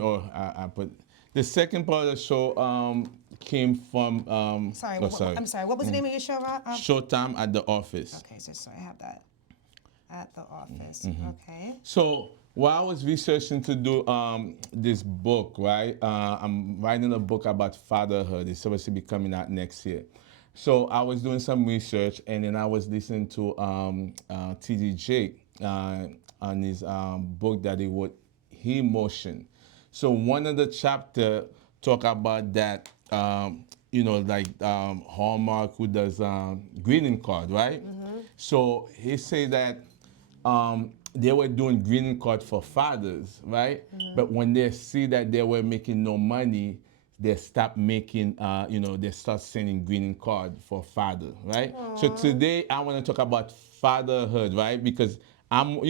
Or I put the second part of the show came from Sorry, sorry. I'm sorry. What was the name of your show, Rob? Showtime at the office. Okay, so I have that at the office. Okay. So while I was researching to do this book, right? I'm writing a book about fatherhood. It's supposed to be coming out next year. So I was doing some research, and then I was listening to T.D. Jake on his book that he wrote, He Motion. So one of the chapter talk about that, like Hallmark who does greeting card, right? So he say that they were doing greeting card for fathers, right? But when they see that they were making no money, they stop making, they start sending greeting card for father, right? So today I want to talk about fatherhood, right? Because I'm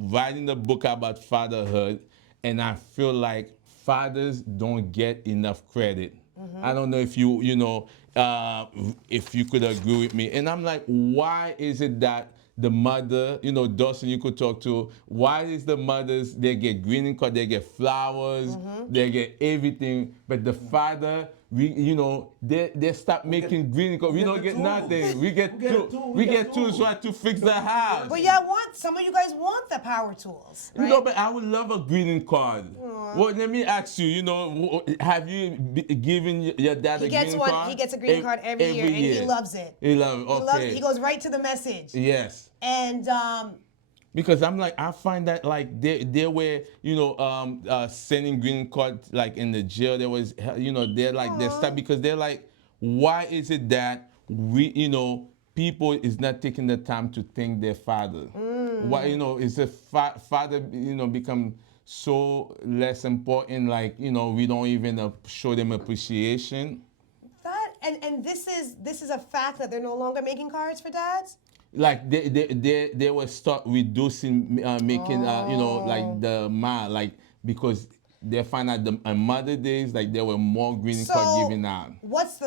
writing a book about fatherhood, and I feel like fathers don't get enough credit. I don't know if if you could agree with me. And I'm like, why is it that the mother, Dawson, you could talk to, why is the mothers, they get greeting card, they get flowers, they get everything, but the father, they stop making greeting card. We don't get nothing. We get tools right to fix the house. But yeah, some of you guys want the power tools, right? No, but I would love a greeting card. Well, let me ask you, have you given your dad a greeting card? He gets a greeting card every year, and he loves it. He loves it, okay. He goes right to the message. Yes. And because I'm like, I find that like they were, sending green cards like in the jail. There was, they're like, they're stuck because they're like, why is it that people is not taking the time to thank their father? Why, is the father, become so less important, like, we don't even show them appreciation? And this is a fact that they're no longer making cards for dads? Like they were start reducing making like the like because they find out on Mother Days like there were more greeting card given out.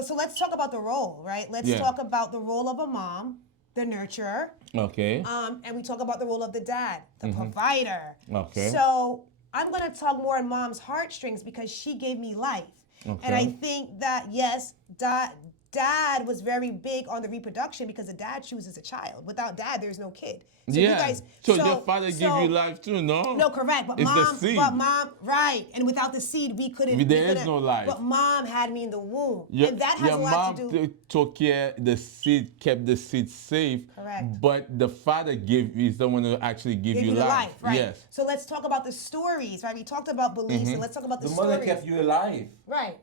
So let's talk about the role, right? Let's talk about the role of a mom, the nurturer. Okay. And we talk about the role of the dad, the provider. Okay. So I'm gonna tug more on mom's heartstrings because she gave me life. Okay. And I think that yes, dad was very big on the reproduction because the dad chooses a child. Without dad, there's no kid. So yeah. You guys, so your father give you life too, no? No, correct. But it's the seed. Right. And without the seed, we couldn't. There is no life. But mom had me in the womb, and that has a lot to do. Your mom took care the seed, kept the seed safe. Correct. But the father is the one who actually give you life. Right. Yes. So let's talk about the stories, right? We talked about beliefs, and let's talk about the stories. The mother kept you alive. Right.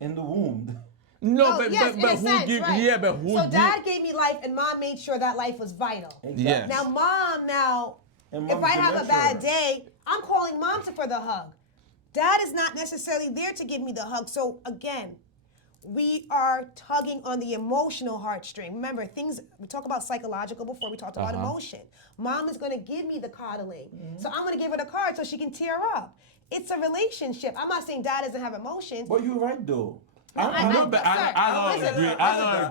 In the womb. No, but who give? Right. Yeah, but who? So dad gave me life, and mom made sure that life was vital. Exactly. Yes. Now, if I have a bad day, I'm calling mom for the hug. Dad is not necessarily there to give me the hug. So again, we are tugging on the emotional heartstring. Remember, we talk about psychological before we talked about emotion. Mom is going to give me the coddling, so I'm going to give her the card so she can tear up. It's a relationship. I'm not saying dad doesn't have emotions. But you're right though. I don't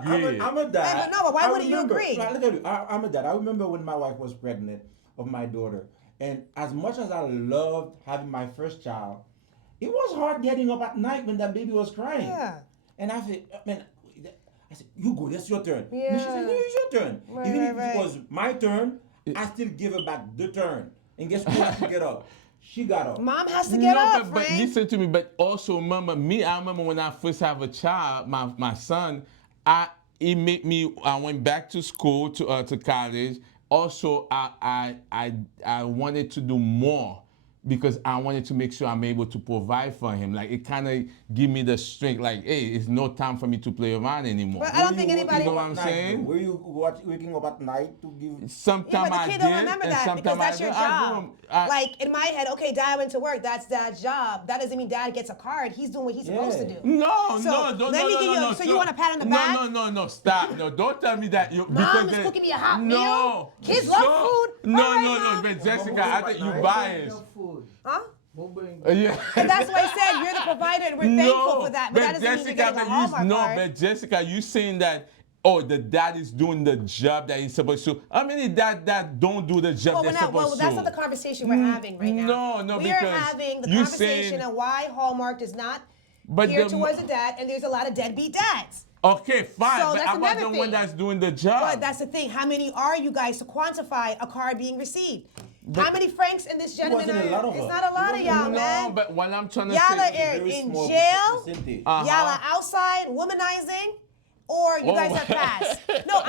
agree. I'm a dad. No, but why wouldn't you agree? Look at you. I'm a dad. I remember when my wife was pregnant of my daughter, and as much as I loved having my first child, it was hard getting up at night when that baby was crying. Yeah. And I said, you go. That's your turn. Yeah. And she said, no, it's your turn. Right, Even if right. it was my turn, I still give her back the turn. And guess what? She get up. She got up. Mom has to get up, but listen to me. But also remember me. I remember when I first have a child, my son. I went back to school to college. Also, I wanted to do more because I wanted to make sure I'm able to provide for him. Like it kind of give me the strength. Like, hey, it's no time for me to play around anymore. But I don't think anybody. You know what I'm saying? Were you waking up at night to give? Sometimes but the kid don't remember that because that's your job. I like in my head, okay, dad went to work. That's dad's job. That doesn't mean dad gets a card. He's doing what he's supposed to do. No. So you want a pat on the back? No, stop. No, don't tell me that. Mom is cooking me a hot meal. Kids love food. No, but Jessica, I think you biased. Huh? Yeah. And that's why I said you're the provider, and we're thankful for that. But that doesn't mean you're getting a Hallmark card. But Jessica, you saying that oh, the dad is doing the job that he's supposed to. How many dad that don't do the job Well, they're supposed to? that's not the conversation we're having right now. No, We are because having the you conversation saying, of why Hallmark is not but geared the, towards the dad, and there's a lot of deadbeat dads. okay, fine, So but that's how about another the one thing. that's doing the job? But that's the thing. How many are you guys to quantify a card being received? But- How many Franks and this gentleman wasn't a are? lot of It's us. not a lot of It y'all, wasn't- man. No, but what I'm trying to Y'all are say, Very in small jail. percentage. Uh-huh. Y'all are outside womanizing, or you guys Oh. have passed. No,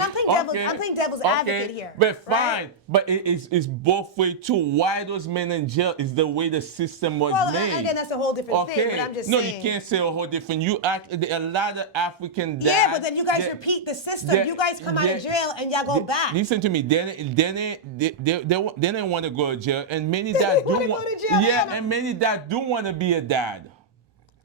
I'm playing devil's. Okay. I'm playing devil's Okay, advocate here. but fine, right? but it's both way too. Why those men in jail is the way the system was Well, made. again, that's a whole different Okay, thing. But I'm just no, saying. you can't say a whole different. You act a lot of African dads. Yeah, but then you guys they- repeat the system. they- You guys come out of they- jail and y'all go back. Listen to me. They didn't want to go to jail, and many dads do wanna want. go to jail, Yeah, Anna. and many dads do want to be a dad.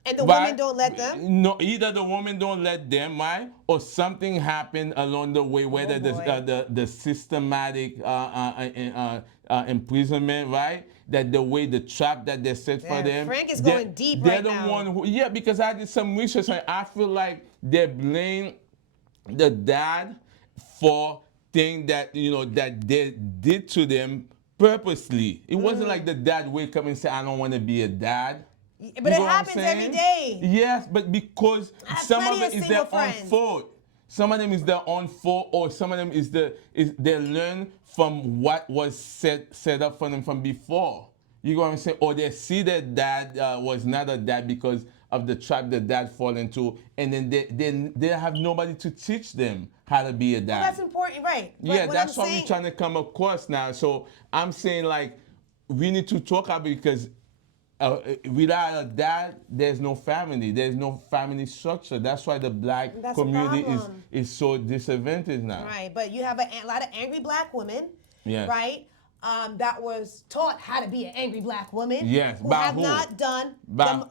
And the Right? women don't let them. No, either the woman don't let them, right, or something happened along the way, whether boy. the systematic imprisonment, right? That the way the trap that they set for Yeah, them. Frank is they're- going deep They're right the now. one who, yeah, because I did some research and I feel like they blame the dad for things that that they did to them purposely. It wasn't like the dad wake up and say, "I don't want to be a dad." But You it know what I'm happens every saying? day. Yes, but because I have some of plenty it of is their single own friends. fault. Some of them is their own fault, or some of them is they learn from what was set up for them from before. You know what I'm saying? Or they see that dad was not a dad because of the trap the dad fall into, and then they have nobody to teach them how to be a dad. Well, that's important, right? But Yeah, what that's I'm what saying, we're trying to come across now. So I'm saying like we need to talk about it because without a dad, there's no family. There's no family structure. That's why the black That's a community problem. is so disadvantaged now. Right, but you have a lot of angry black women, Yes. right? That was taught how to be an angry black woman. Yes, who by have who? not done By-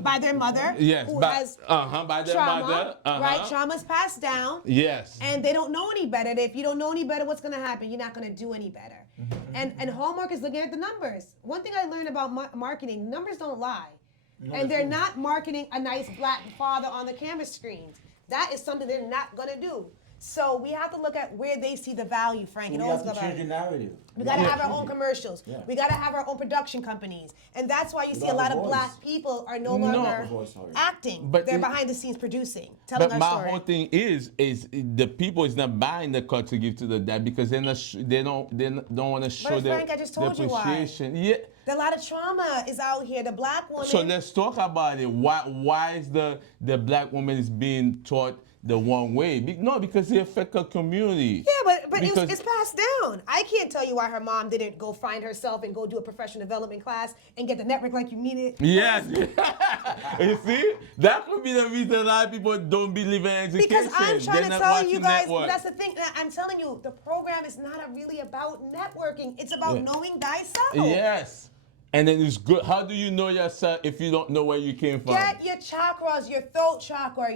by their mother. Yes, who by- has by their trauma, mother, right? Trauma's passed down. Yes. And they don't know any better. If you don't know any better, what's going to happen? You're not going to do any better. Mm-hmm. And Hallmark is looking at the numbers. One thing I learned about marketing: numbers don't lie. And they're not marketing a nice black father on the camera screens. That is something they're not going to do. So we have to look at where they see the value, Frank. So and we all have this to stuff. change the narrative. We gotta Yeah. have our own commercials. Yeah. We gotta have our own production companies, and that's why you see a have lot a of voice. black people are no No. longer Voice, sorry. acting. But They're it- behind the scenes producing, telling But our my story. whole thing is the people is not buying the car to give to the dad because they're not they don't want to show But their Frank, I just told the you why. appreciation. Yeah. A lot of trauma is out here. The black woman. So let's talk about it. Why is the black woman is being taught the wrong way? No, because they affect her community. Yeah, but Because- it's passed down. I can't tell you why her mom didn't go find herself and go do a professional development class and get the network like you need it. Yes. You see? That could be the reason a lot of people don't believe in education. Because I'm trying They're to not tell watching you guys, network. but that's the thing. I'm telling you, the program is not really about networking. It's about Yeah. knowing thyself. Yes. And then it's good. How do you know yourself if you don't know where you came from? Get your chakras, your throat chakra,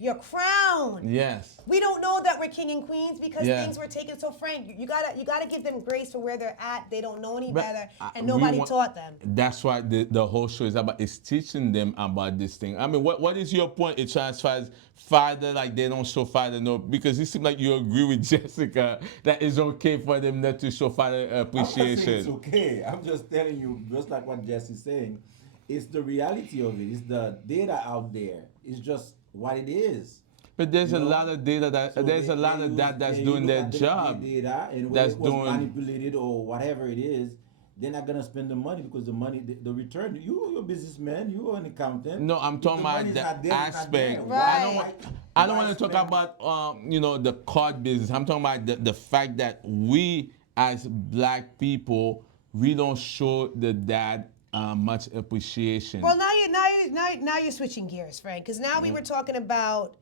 your crown. Yes. We don't know that we're king and queens because Yeah. things were taken so frank. You gotta give them grace for where they're at. They don't know any But, better, and we nobody want- taught them. That's why the whole show is about. It's teaching them about this thing. I mean, what is your point? It transfers father like they don't show father no because it seems like you agree with Jessica that it's okay for them not to show father I'm not saying it's appreciation. okay. I'm just telling you, just like what Jess is saying, it's the reality of it. It's the data out there. It's just what it is. But there's You a know? lot of data that So there's a they lot of use- that that's they doing look their at the job. data and when That's it was doing- manipulated or whatever it is, they're not gonna spend the money because the money, the return. You're a businessman. You're an accountant. No, I'm If talking the about money's the not there, it's not there. aspect. Right. I don't Why want to talk spend- about the card business. I'm talking about the fact that we as black people we don't show the dad much appreciation. Well, now you're switching gears, Frank, because now we were talking about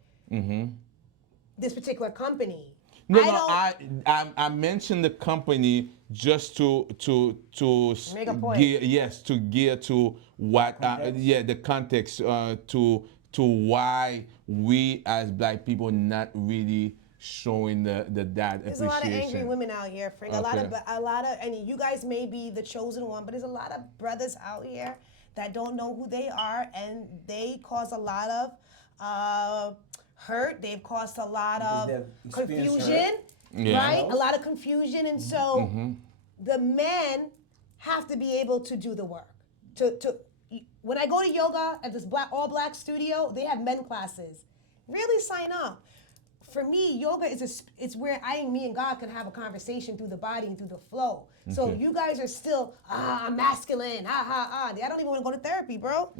this particular company. No, I I mentioned the company just to Make a point. gear to what the context to why we as black people not really showing the dad There's a appreciation. lot of angry women out here, Frank. Okay. A lot of, and you guys may be the chosen one, but there's a lot of brothers out here that don't know who they are, and they cause a lot of hurt. They've caused a lot Because of they've experienced confusion, Yeah. right? A lot of confusion, and so the men have to be able to do the work. To when I go to yoga at this all black studio, they have men classes. Really sign up. For me, yoga it's where me and God can have a conversation through the body and through the flow. So Okay. you guys are still I'm masculine, I don't even want to go to therapy, bro.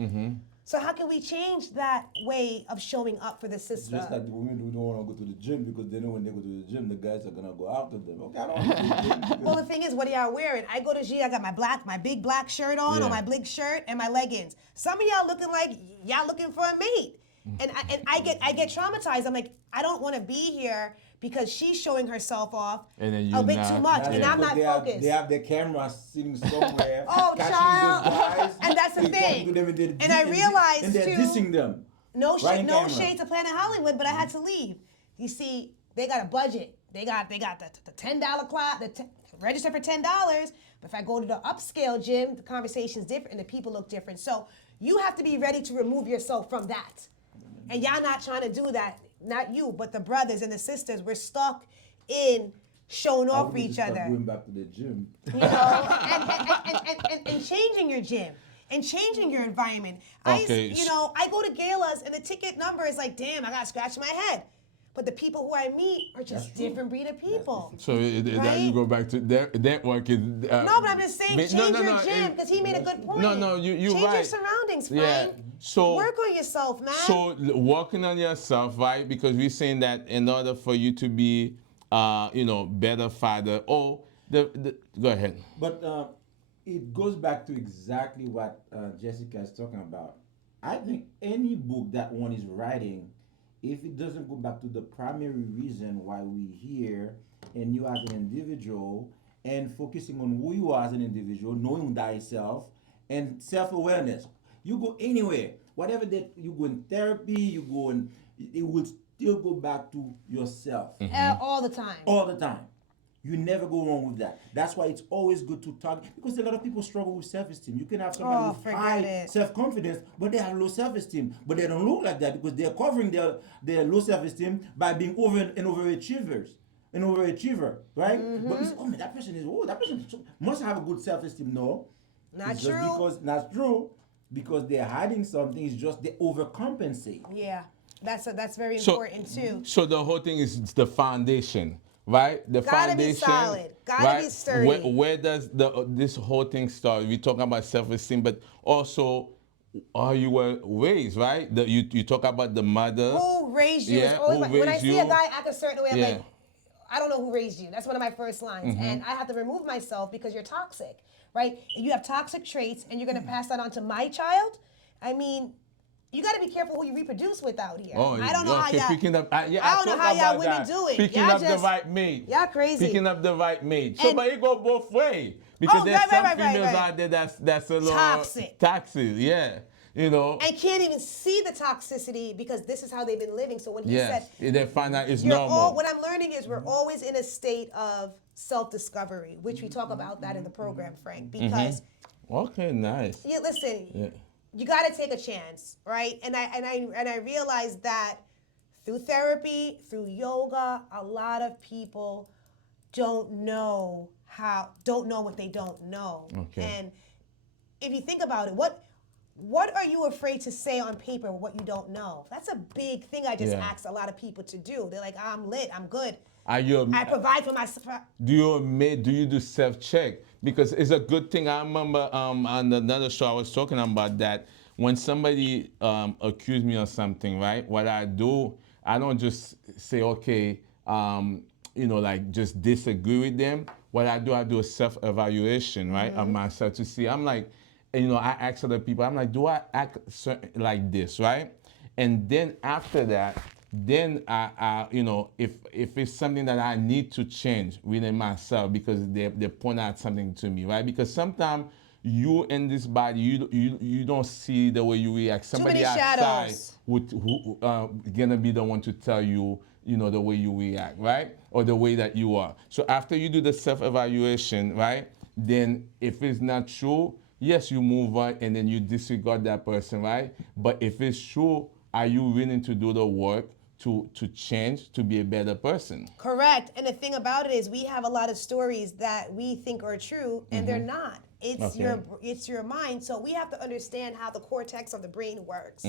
So how can we change that way of showing up for the sister? Just like the women who don't want to go to the gym because they know when they go to the gym, the guys are gonna go after them. Okay, I don't want to go to the gym. Well, the thing is, what are y'all wearing? I go to G, I got my big black shirt on, Yeah. or my big shirt, and my leggings. Some of y'all looking like y'all looking for a mate, and I get traumatized. I'm like, I don't want to be here because she's showing herself off And then a you bit not- too much, That's and I'm because not they focused. they have their camera sitting somewhere. Oh, catching child. those guys. And that's the they talking thing. to them And I realized, and they're too, dissing them. No Right in no camera. shade to Planet Hollywood, but I had to leave. You see, they got a budget. They got the $10 class, register for $10. But if I go to the upscale gym, the conversation's different and the people look different. So you have to be ready to remove yourself from that. And y'all not trying to do that. Not you, but the brothers and the sisters. We're stuck in showing I off would for need to each start other. Going back to the gym. You know, and changing your gym and changing your environment. Okay. I go to galas and the ticket number is like, damn, I gotta scratch my head. But the people who I meet are just That's true. different breed of people. So now Right? you go back to that work is. No, but I'm just saying, change your gym because he made a good point. No, you change right. your surroundings, Frank. Yeah. So work on yourself, man. So working on yourself, right? Because we're saying that in order for you to be, better father. Oh, go ahead. But it goes back to exactly what Jessica is talking about. I think any book that one is writing, if it doesn't go back to the primary reason why we're here and you as an individual and focusing on who you are as an individual, knowing thyself and self-awareness. You go anywhere, whatever that you go in therapy, you go in, it will still go back to yourself All the time. all the time. You never go wrong with that. That's why it's always good to talk because a lot of people struggle with self-esteem. You can have somebody with forget high it. self-confidence, but they have low self-esteem. But they don't look like that because they're covering their low self-esteem by being overachiever, right? But it's, oh man, that person must have a good self-esteem. No, Not it's just true. because that's true because they're hiding something. It's just they overcompensate. Yeah, that's very So- important too. So the whole thing is the foundation, right? The Gotta be foundation. solid. Gotta be sturdy. Where does this whole thing start? We talk about self-esteem, but also how you were raised, right? You talk about the mother. Who raised you? Yeah, It's always who when I raised see a you? guy act a certain way, I'm Yeah. like, I don't know who raised you. That's one of my first lines. And I have to remove myself because you're toxic, right? You have toxic traits and you're going to pass that on to my child. I mean, you got to be careful who you reproduce with out here. I don't know how okay, y'all. picking up, I don't know how y'all women do it. Picking Y'all up the just- right mate. y'all crazy. Picking up the right mate. So, And- but it go both ways because Oh, there's right, some right, right, females right. out there that's a little Toxic. toxic. Yeah, And can't even see the toxicity because this is how they've been living. So when he yes, said, they find out it's you're normal. what I'm learning is we're always in a state of self-discovery, which we talk about that in the program, Frank, because Okay, nice. yeah, listen, Yeah. you got to take a chance, right? And I realized that through therapy, through yoga, a lot of people don't know what they don't know. Okay. And if you think about it, what are you afraid to say on paper what you don't know? That's a big thing I just Yeah. ask a lot of people to do. They're like, I'm lit, I'm good. Are you? I provide for myself. Do you do self-check? Because it's a good thing. I remember on another show I was talking about that when somebody accused me of something, right? What I do, I don't just say, okay, like just disagree with them. What I do a self-evaluation, right, of myself to see. I'm like, I ask other people, I'm like, do I act like this, right? And then after that, then I if it's something that I need to change within myself because they point out something to me, right? Because sometimes you in this body, you don't see the way you react. Somebody many outside shadows. who gonna be the one to tell you, the way you react, right? Or the way that you are. So after you do the self-evaluation, right? Then if it's not true, yes, you move on and then you disregard that person, right? But if it's true, are you willing to do the work to change, to be a better person. Correct. And the thing about it is we have a lot of stories that we think are true and they're not. It's your mind. So we have to understand how the cortex of the brain works.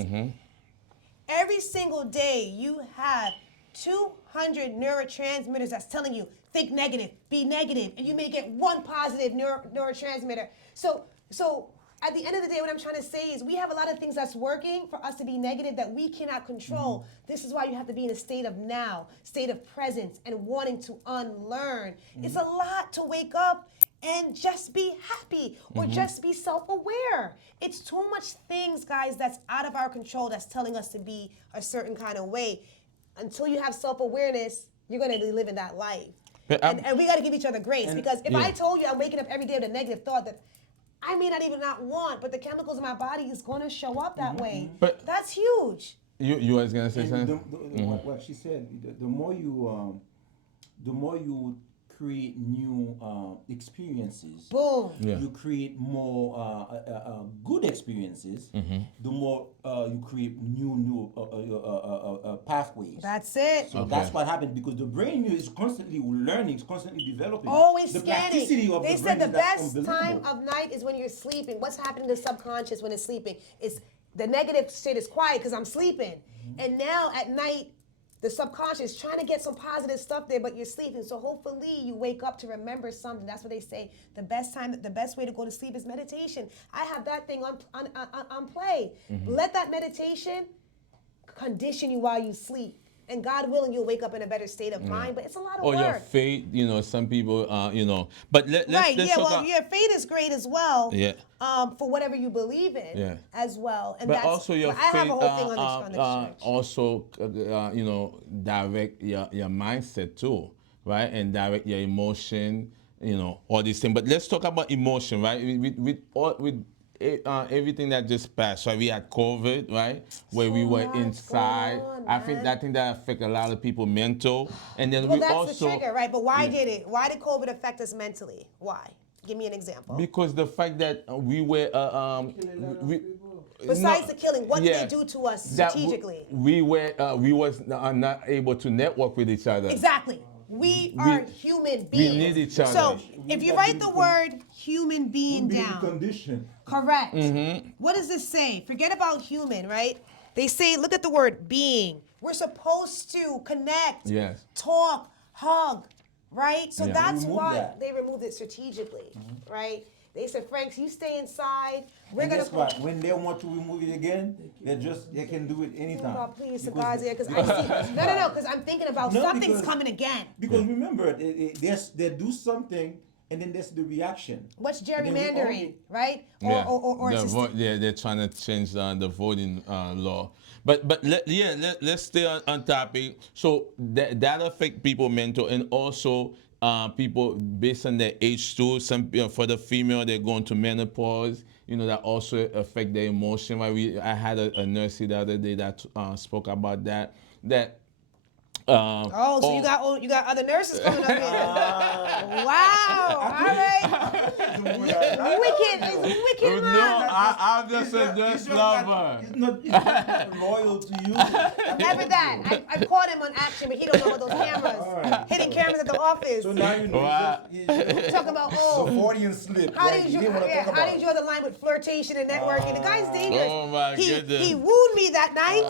Every single day you have 200 neurotransmitters that's telling you think negative, be negative, and you may get one positive neurotransmitter. So at the end of the day, what I'm trying to say is we have a lot of things that's working for us to be negative that we cannot control. This is why you have to be in a state of now, state of presence, and wanting to unlearn. It's a lot to wake up and just be happy or just be self-aware. It's too much things, guys, that's out of our control that's telling us to be a certain kind of way. Until you have self-awareness, you're going to be living that life. And we got to give each other grace because if I told you I'm waking up every day with a negative thought that I may not even not want, but the chemicals in my body is going to show up that way. But that's huge. You was gonna say something? What she said, the more you create new experiences, Boom. you create more good experiences. The more you create new pathways. That's it. So that's what happens because the brain is constantly learning, it's constantly developing. Always the scanning. plasticity of They the said brain the is best time of night is when you're sleeping. What's happening to the subconscious when it's sleeping? It's the negative state is quiet because I'm sleeping. And now at night, the subconscious is trying to get some positive stuff there, but you're sleeping. So hopefully you wake up to remember something. That's what they say. The best way to go to sleep is meditation. I have that thing on play. Let that meditation condition you while you sleep. And God willing, you'll wake up in a better state of mind. But it's a lot of Or work. your faith, some people, But let's Your faith is great as well. Yeah. For whatever you believe in. Yeah. As well. And But that's, also your I have faith, a whole thing on the church. also, direct your mindset too, right? And direct your emotion, all these things. But let's talk about emotion, right? With everything that just passed, right? We had COVID, right? Where we were much inside. going on, I think that affect a lot of people mental. And then Well, we that's also the trigger, right? But why did COVID affect us mentally? Why? Give me an example. because the fact that we were Besides the killing, what did they do to us that strategically? we was not able to network with each other. Exactly. We are human beings. We need each other. So if you write the word human being down, condition. correct. What does this say? Forget about human, right? They say, look at the word being. We're supposed to connect, Yes. talk, hug, right? So Yeah. that's Remove why that. they removed it strategically, right? They said, Franks, you stay inside. We're And gonna guess what? When they want to remove it again, they can do it anytime. Oh, please, Because cigars here, because I see. No, because I'm thinking about No, something's because- coming again. Because remember, they do something, and then there's the reaction. What's And then we gerrymandering, only- right? Yeah. Or They're trying to change the voting law. But let's stay on topic. So that affect people mental and also people based on their age too. Some for the female they're going to menopause. That also affect their emotion. I had a nurse the other day that spoke about that. So you got other nurses coming up here. Wow. All right. Wicked No, man. I'm just a nurse lover. It's not loyal to you. Never that. I caught him on action, but he don't know about those cameras. Alright. Hitting cameras at the office. So now you know. Wow. Talking about The Freudian slip. how right? do You you didn't want to talk how about do you draw the line with flirtation and networking? The guy's dangerous. Oh my goodness. He wooed me that night.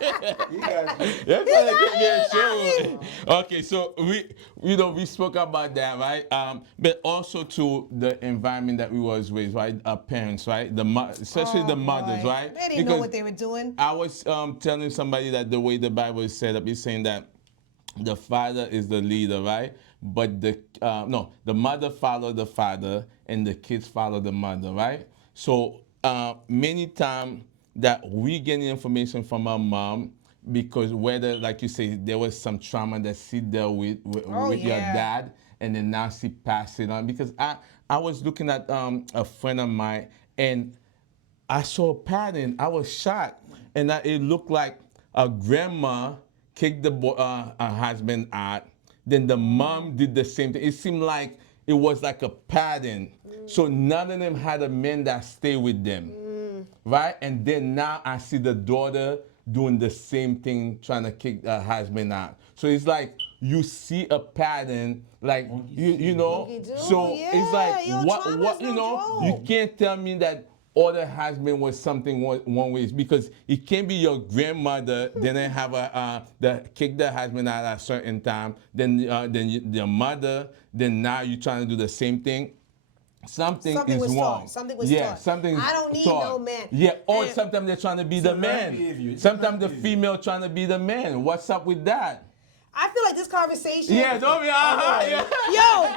it. You guys, They're trying to get me a show. Okay, so we spoke about that, right? But also to the environment that we was raised, right? Our parents, right? Especially the mothers, Boy. right? They didn't know what they were doing. I was telling somebody that the way the Bible is set up is saying that the father is the leader, right? But the mother follow the father and the kids follow the mother, right? So many times that we get information from our mom because whether, like you say, there was some trauma that she dealt with your yeah. dad, and then now she passed it on. Because I was looking at a friend of mine and I saw a pattern. I was shocked, and it looked like a grandma kicked her husband out. Then the mom did the same thing. It seemed like it was like a pattern. So none of them had a man that stayed with them, right? And then now I see the daughter doing the same thing, trying to kick the husband out. So it's like you see a pattern, like you know. Monkey do, So it's like yeah. Yo, trauma's you no know, you joke. can't tell me that other husband was something one way because it can't be your grandmother didn't have a the kick the husband out at a certain time, then your mother, then now you're trying to do the same thing. Something Something is was wrong. taught. Something was Yeah, taught. something is I don't need taught. no man. Yeah, or And- sometimes they're trying to be It's the a learned man. behavior. It's a Sometimes the learned behavior. female trying to be the man. What's up with that? I feel like this conversation. Yeah, don't be. Yeah. Yo,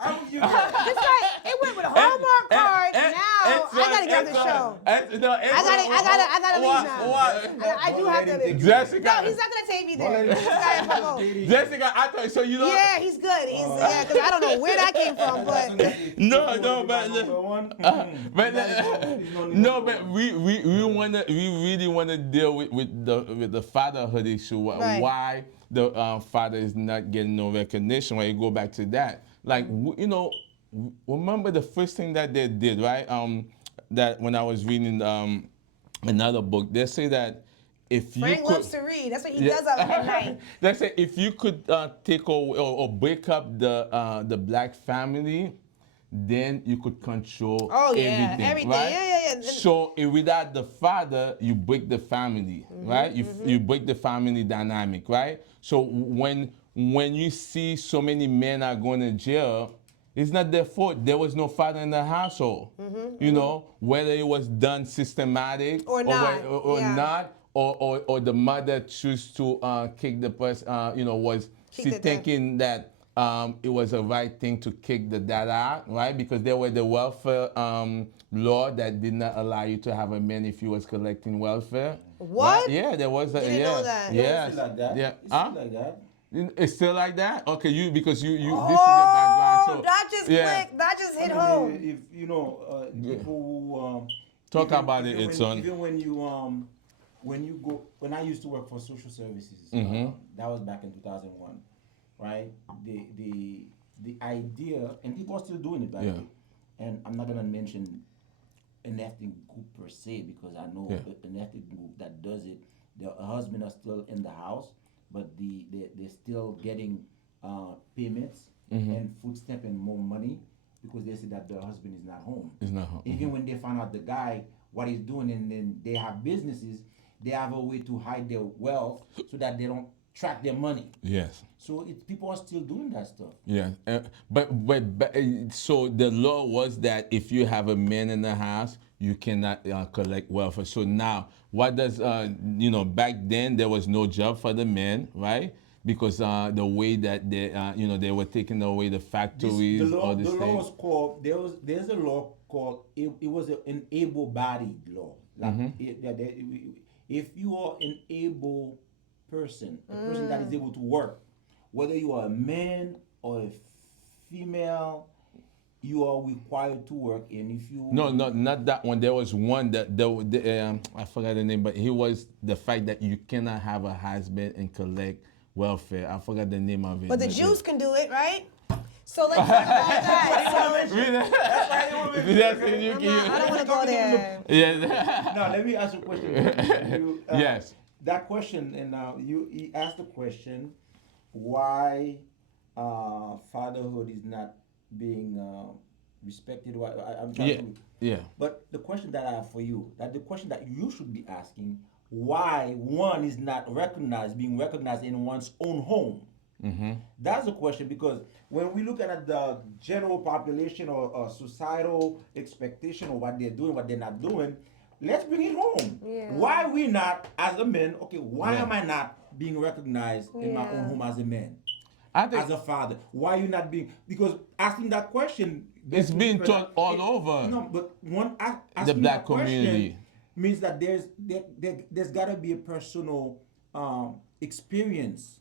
How would you this guy, it went with Hallmark cards. Now I gotta get off the show. I gotta leave now. I do have to leave. Jessica. No, he's not gonna take me there. This guy is promote. Jessica, I thought so. You know. Yeah, he's good. He's yeah, because I don't know where that came from, but No, but no, but we really wanna deal with the fatherhood issue. Right. Why the father is not getting no recognition? When you go back to that, like you know, remember the first thing that they did, right? That when I was reading another book, they say that if you Frank could, loves to read. That's what he does up at night. they say if you could take or break up the black family, then you could control Oh, yeah, everything. right? Yeah. So without the father, you break the family, right? You break the family dynamic, right? So when you see so many men are going to jail, it's not their fault. There was no father in the household. You know, whether it was done systematic Or not, or yeah. not, or the mother choose to kick the person. You know, was Kick she the dad. thinking that it was a right thing to kick the dad out, right? Because there were the welfare law that did not allow you to have a man if you was collecting welfare. What? Right? Yeah, there was. Didn't yeah, know that. Yeah, It's like that. yeah. It's Huh? like that. It's still like that? Okay, because you this is your Oh, background. So that just clicked. That just hit home. If you know people who Talk even- about it, even when- Etson. Even when you go, when I used to work for social services, that was back in 2001, right? The idea, and people are still doing it, by the Yeah. way. And I'm not gonna mention an ethnic group per se because I know Yeah. an ethnic group that does it. The husband are still in the house, but they're still getting payments and food stamp and more money because they say that the husband is not home. It's not home. Even when they find out the guy what he's doing, and then they have businesses, they have a way to hide their wealth so that they don't track their money. Yes. So people are still doing that stuff. Yeah, but so the law was that if you have a man in the house, you cannot collect welfare. So now, what does back then there was no job for the men, right? Because the way that they were taking away the factories, all these the law things. was called there's a law called it was an able-bodied law. Like if you are an able person, a person that is able to work, whether you are a man or a female, you are required to work. And if you No, not that one. There was one that I forgot the name, but he was the fact that you cannot have a husband and collect welfare. I forgot the name of it. But the Jews can do it, right? So let's talk about that. So, I don't want to go there. Yeah. Now let me ask you a question. Yes. That question, and he asked the question, why fatherhood is not being respected. I'm trying to. Yeah. But the question that I have for you, that the question that you should be asking, why one is not being recognized in one's own home. That's the question, because when we look at the general population or societal expectation of what they're doing, what they're not doing, let's bring it home. Yeah. Why we not, as a man, okay, why Yeah. am I not being recognized in my own home as a man? I think As a father, why you not being? Because asking that question, it's being taught all over No, but asking the black that question community. means that there's got to be a personal experience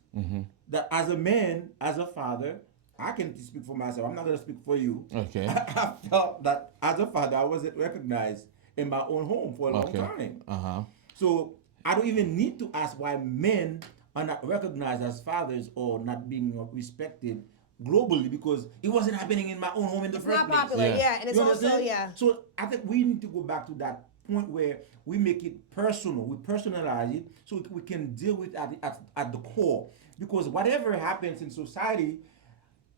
that as a man, as a father, I can speak for myself. I'm not going to speak for you. Okay. I felt that as a father, I wasn't recognized in my own home for a long time. So I don't even need to ask why men are not recognized as fathers or not being respected globally, because it wasn't happening in my own home in the It's first not place. popular, Yeah. yeah, and it's You also, understand? yeah. So I think we need to go back to that point where we make it personal. We personalize it so we can deal with it at the core. Because whatever happens in society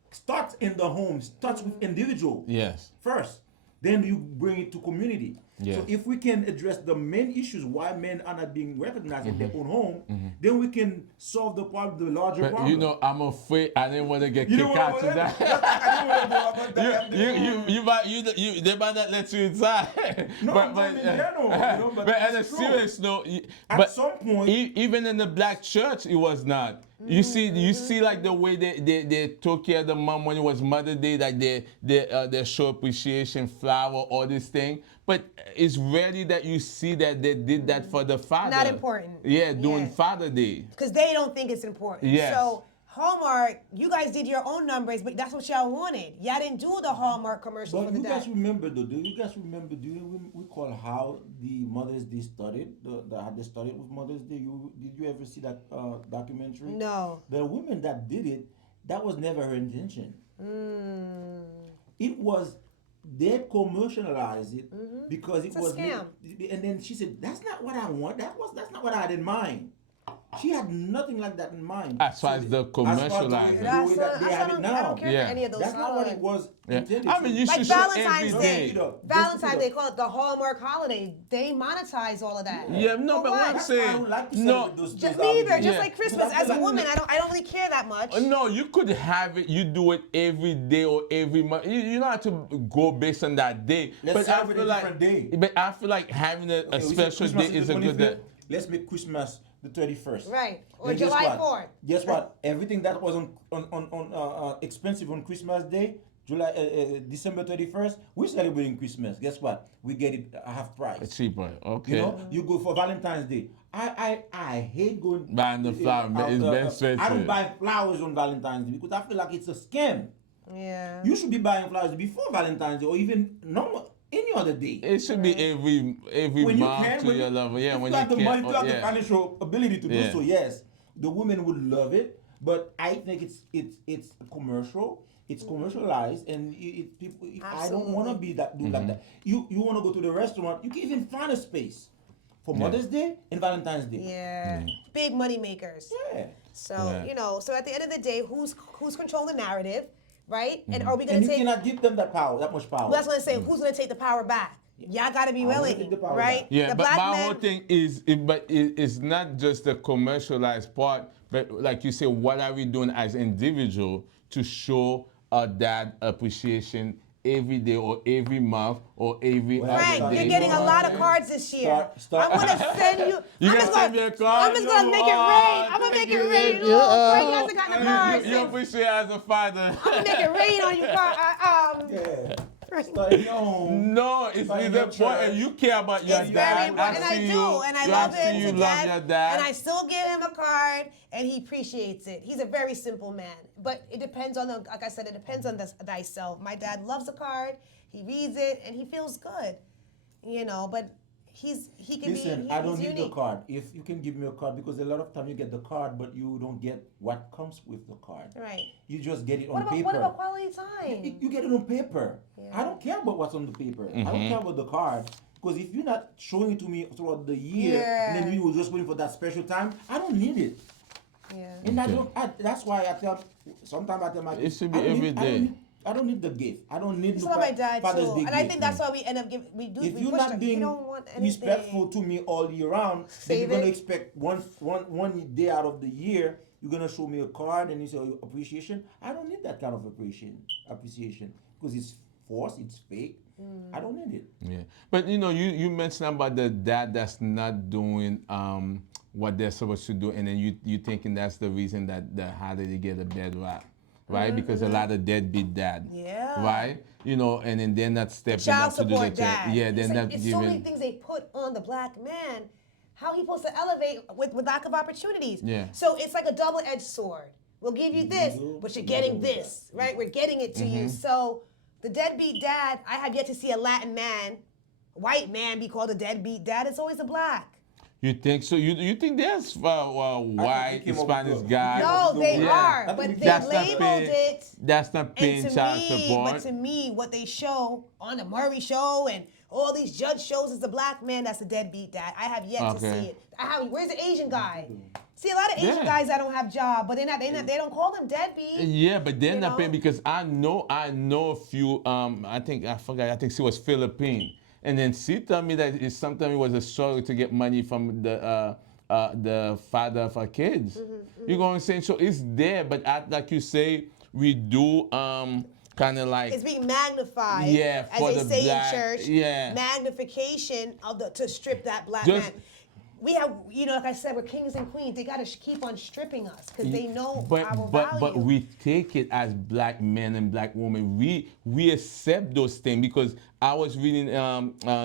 starts in the home, starts with individual Yes. first. Then you bring it to community. Yes. So if we can address the main issues why men are not being recognized in their Mm-hmm. own home, then we can solve the problem, the larger But problem. you know, I'm afraid I didn't want to get You know kicked what out I'm to saying? that. I didn't want to go about that. They might not let you inside. No, I'm talking in general, but on a it's true. serious note, At but some point- even in the black church, it was not. You see, like the way they took care of the mom when it was Mother Day, like they show appreciation, flower, all this thing. But it's rarely that you see that they did that for the father. Not important. Yeah, doing Yeah. Father Day. Because they don't think it's important. Yes. So Hallmark, you guys did your own numbers, but that's what y'all wanted. Y'all didn't do the Hallmark commercial for But the you guys dad. remember though? Do you recall how the Mother's Day started? How they started with Mother's Day? Did you ever see that documentary? No. The women that did it, that was never her intention. It was they commercialized it because it a was scam. and then she said, "That's not what I want. That's not what I had in mind." She had nothing like that in mind. As far as the commercialized. the way that they have it I now. don't care Yeah. for any of those. That's not what it was Yeah. intended. I mean, you Like should show Valentine's every Day. Just look it up. Valentine's Day, call it the Hallmark holiday. They monetize all of that. Yeah, no, For but what I'm That's why I saying, don't like to no, celebrate those Just holidays. me either. Just Yeah. like Christmas. Because I As feel a like- woman, I don't really care that much. no, you could have it. You do it every day or every month. You don't have to go based on that day. Let's but I celebrate feel a like, different day. But I feel like having a Okay, we said special Christmas day is the a good day. 25th. Let's make Christmas the 31st. Right. Or Then guess July what? 4th. Guess what? Everything that was on expensive on Christmas Day, December 31st, we're celebrating Christmas. Guess what? We get it half price. Cheaper, okay. You know, you go for Valentine's Day. I hate going Buying the flower, it's very expensive. I don't buy flowers on Valentine's Day because I feel like it's a scam. Yeah. You should be buying flowers before Valentine's Day or even any other day. It should be every When you month can, to when your you, level. Yeah, if when you have the can. money, if you have the yeah. financial ability to Yeah. do so, yes, the women would love it. But I think it's commercial. It's commercialized, and people. I don't want to be that dude like that. You want to go to the restaurant? You can even find a space for Mother's Day and Valentine's Day. Yeah. Big money makers. Yeah. So, Yeah. so at the end of the day, who's controlling the narrative, right? And are we going And to you take cannot give them that power, that much power. Well, that's what I'm saying. Who's going to take the power back? Y'all got to be I wanna willing, take the power right? back. Yeah, the but black my men, whole thing is, it's not just the commercialized part, but like you say, what are we doing as individual to show our dad appreciation every day or every month or every Well, other Frank, day? you're getting You a know lot what of I'm cards this year. Start- I'm going to send you. You I'm gonna just send gonna- me a card? I'm just going to make it rain. I'm going to make it rain. Oh, Frank hasn't gotten a card. You appreciate as a father. I'm going to make it rain on you. Yeah. Start at home. No, it's Find important. your church. You care about your It's dad. very important, and I see do, you- and I you love see it you to love death, your dad. and I still give him a card, and he appreciates it. He's a very simple man, but it depends on like I said, it depends on thyself. My dad loves a card, he reads it, and he feels good, but he can Listen, be I don't he's need unique. the card. If you can give me a card, because a lot of time you get the card, but you don't get what comes with the card. Right. You just get it on What about paper. what about quality time? You get it on paper. Yeah. I don't care about what's on the paper. I Mm-hmm. don't care about the card. Because if you're not showing it to me throughout the year, Yeah. and then you were just waiting for that special time, I don't need it. Yeah. And Okay. that's why I tell, sometimes I tell my It kids, should be I don't every need- day. I don't need the gift. I don't need It's no about my dad Father's too, Day and I gift. think that's why we end up giving. If We you're push not them. being You don't want anything. respectful to me all year round, then Save you're gonna it. expect one day out of the year, you're gonna show me a card and you say appreciation. I don't need that kind of appreciation because it's forced, it's fake. I don't need it. Yeah, but you mentioned about the dad that's not doing what they're supposed to do, and then you thinking that's the reason that how did they get a bad rap, right? Because a lot of deadbeat dad, Yeah. right? And then they're not stepping Child up to do the support dad. yeah, they're It's not it's so many giving. things they put on the black man. How he supposed to elevate with lack of opportunities? Yeah. So it's like a double-edged sword. We'll give you this, do. but you're You getting do this, right? We're getting it to you. So the deadbeat dad, I have yet to see a Latin man, white man be called a deadbeat dad. It's always a black. You think so? You think there's white came up with Hispanic the- guy? No, they Yeah. are, That's but what they that's not labeled paying- it. That's not paying And child but support. to me, what they show on the Murray Show and all these judge shows is a black man that's a deadbeat dad. I have yet to see Okay. it. Where's the Asian guy? See, a lot of Asian guys that don't have job, but they don't call them deadbeat. Yeah, but they're You not know? paying because I know a few. I forgot. I think she was Philippine, and then she told me that sometimes it was a struggle to get money from the father of her kids. You know what I'm saying? So it's there, but like you say, we do kind of like It's being magnified. Yeah, as for they the say black- in church. yeah. Magnification of to strip that black Just- man. We have, like I said, we're kings and queens. They got to keep on stripping us because they know our but value. we take it as black men and black women. We accept those things because I was reading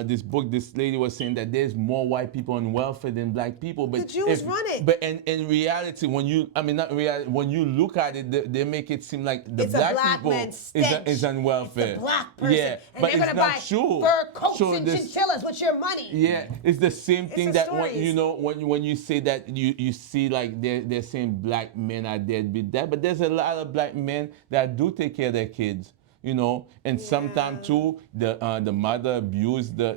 this book. This lady was saying that there's more white people on welfare than black people. But The Jews run it. But in reality, when you not reality, when you look at it, they make it seem like the It's a black black people man's stench. is on welfare. It's the black person. Yeah, and but they're it's gonna not buy true. fur coats So and this- chinchillas with your money. Yeah, it's the same thing the that when, stories. when you say that you see like they're saying black men are deadbeat dad, but there's a lot of black men that do take care of their kids, and sometimes too the mother abuse the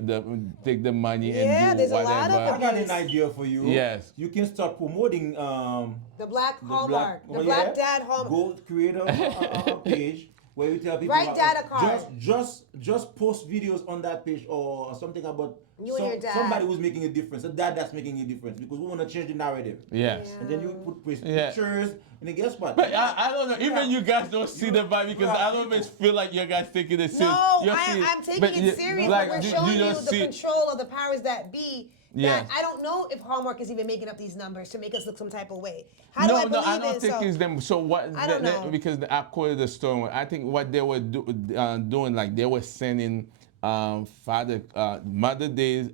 take the money Yeah, and do there's a whatever. lot of I got an idea for you. Yes. You can start promoting The black the Hallmark. black, The black dad Hallmark. Go create a page where you tell people Write dad a card. just post videos on that page or something about You and your dad. somebody who's making a difference, a dad that's making a difference because we want to change the narrative. Yes. And then you put Yeah. pictures, and then guess what? But I don't know. Even Yeah. you guys don't see the vibe because I don't even feel like you guys taking it serious. No, You're seeing- I'm taking but it you- serious, like, but we're you showing you just the see- control of the powers that be. Yeah. That I don't know if Hallmark is even making up these numbers to make us look some type of way. How do I believe I don't it? think So, it's them. So what? I don't know. Because I quoted the story. I think what they were doing, like they were sending Mother Day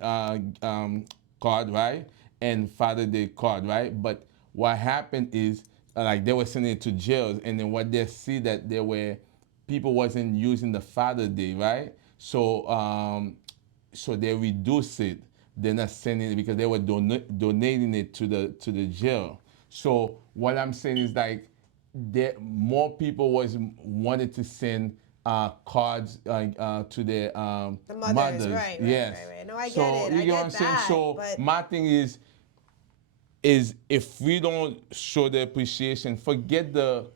card, right, and Father Day card, right. But what happened is like they were sending it to jails, and then what they see that there were people wasn't using the Father Day, right. So they reduce it. They're not sending it because they were donating it to the jail. So what I'm saying is like more people wanted to send cards to their The mothers, mothers. right, Yes. right. No, I so get it. you I get get what I'm saying. that, So but- my thing is if we don't show the appreciation, forget the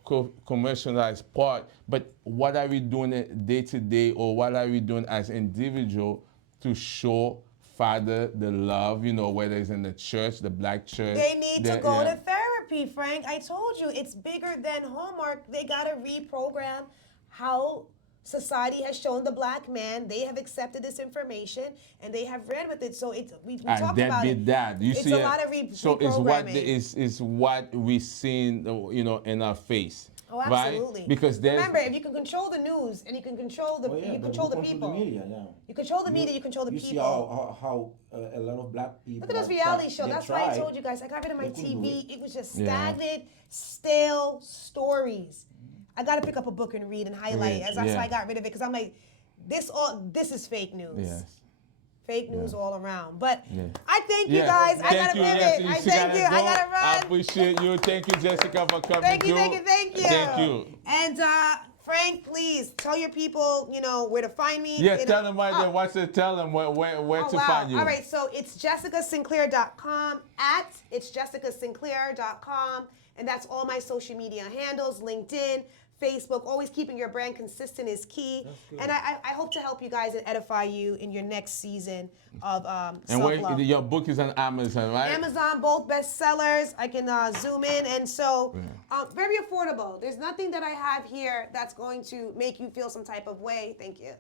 commercialized part, but what are we doing day to day, or what are we doing as individual to show Father the love, whether it's in the church, the black church. They need to go yeah. to therapy, Frank. I told you, it's bigger than Hallmark. They got to reprogram how society has shown the black man. They have accepted this information and they have ran with it. So we talked And about that be it. that. You It's see a it? lot of So it's what reprogramming. is what we seen, in our face. Oh, absolutely. Right? Because there's remember, if you can control the news and you can control the Oh, yeah, you but control who the controls people. The media, yeah. You control the media, you control the you people. see how a lot of black people. Look at this that reality tried- show. they That's why I tried. told you guys. I got rid of my They couldn't do TV. It was just Yeah. stagnant, stale stories. I got to pick up a book and read and highlight. Yeah, That's yeah. why I got rid of it because I'm like, this is fake news. Yes. Fake news all around. But Yeah. I thank you Yeah. guys. I Thank gotta you, pivot. yes, I she thank you. I go. gotta I run. appreciate you. Thank you, Jessica, for coming Thank you, through. thank you, thank you. Thank you. And Frank, please tell your people, where to find me. Yeah, You know- tell them right there. What's it? Tell them where Oh, to wow. find you. All right, so it's jessicasinclair.com, it's jessicasinclair.com, and that's all my social media handles, LinkedIn, Facebook. Always keeping your brand consistent is key. And I hope to help you guys and edify you in your next season of And self-love. your book is on Amazon, right? Amazon, both bestsellers. I can zoom in, and so very affordable. There's nothing that I have here that's going to make you feel some type of way. Thank you.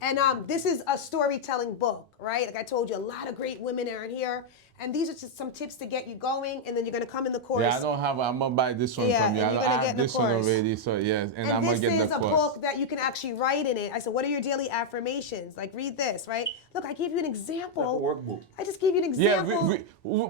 And this is a storytelling book, right? Like I told you, a lot of great women are in here, and these are just some tips to get you going. And then you're gonna come in the course. Yeah, I don't have. I'm gonna buy this one Yeah, from you. and I you're gonna I get have the this one course. already. So yes, and I'm this gonna get is the a course. book that you can actually write in it. I said, what are your daily affirmations? Like, read this, right? Look, I gave you an example. Like a workbook. I just gave you an Yeah, example.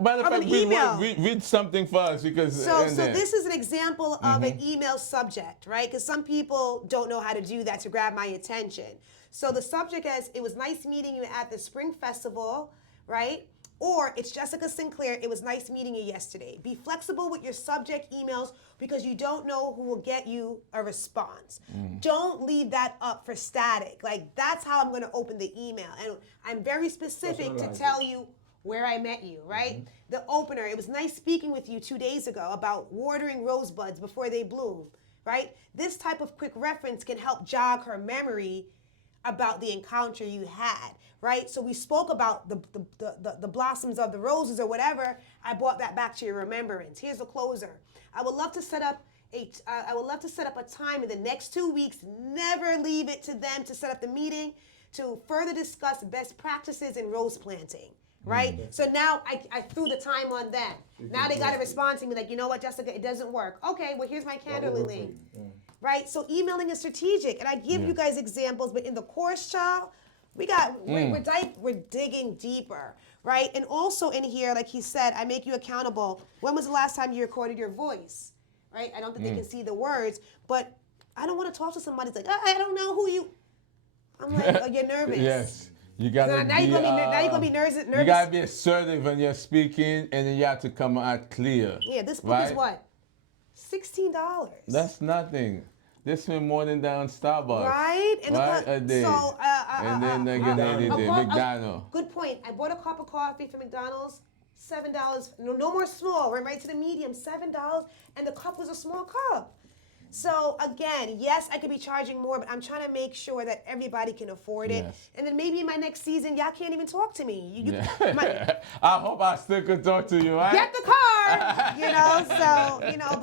matter of of an fact, email. read something for us because. So in there. this is an example of an email subject, right? Because some people don't know how to do that to grab my attention. So the subject is, it was nice meeting you at the Spring Festival, right? Or it's Jessica Sinclair. It was nice meeting you yesterday. Be flexible with your subject emails because you don't know who will get you a response. Don't leave that up for static. Like, that's how I'm going to open the email. And I'm very specific to tell you where I met you, right? The opener, it was nice speaking with you 2 days ago about watering rosebuds before they bloom, right? This type of quick reference can help jog her memory about the encounter you had, right? So we spoke about the blossoms of the roses or whatever. I brought that back to your remembrance. Here's a closer. I would love to set up a time in the next 2 weeks. Never leave it to them to set up the meeting to further discuss best practices in rose planting, right? So now I threw the time on them. Now they got to respond to me like, you know what, Jessica, it doesn't work. Okay, well, here's my Canderly link. Right? So emailing is strategic. And I give you guys examples, but in the course, child, we're digging deeper, right? And also in here, like he said, I make you accountable. When was the last time you recorded your voice? Right? I don't think they can see the words, but I don't want to talk to somebody that's like, I don't know who you. I'm like, oh, you're nervous. Yes. You gotta So now you're gonna be nervous. You gotta be assertive when you're speaking, and then you have to come out clear. Yeah, this book is what? $16. That's nothing. They spend more than that on Starbucks. Right? And a day. So, and then they get McDonald's. Good point. I bought a cup of coffee from McDonald's, $7. No more small. Went right to the medium, $7, and the cup was a small cup. So again, yes, I could be charging more, but I'm trying to make sure that everybody can afford it. Yes. And then maybe in my next season, y'all can't even talk to me. I hope I still could talk to you, right? Get the card, so, but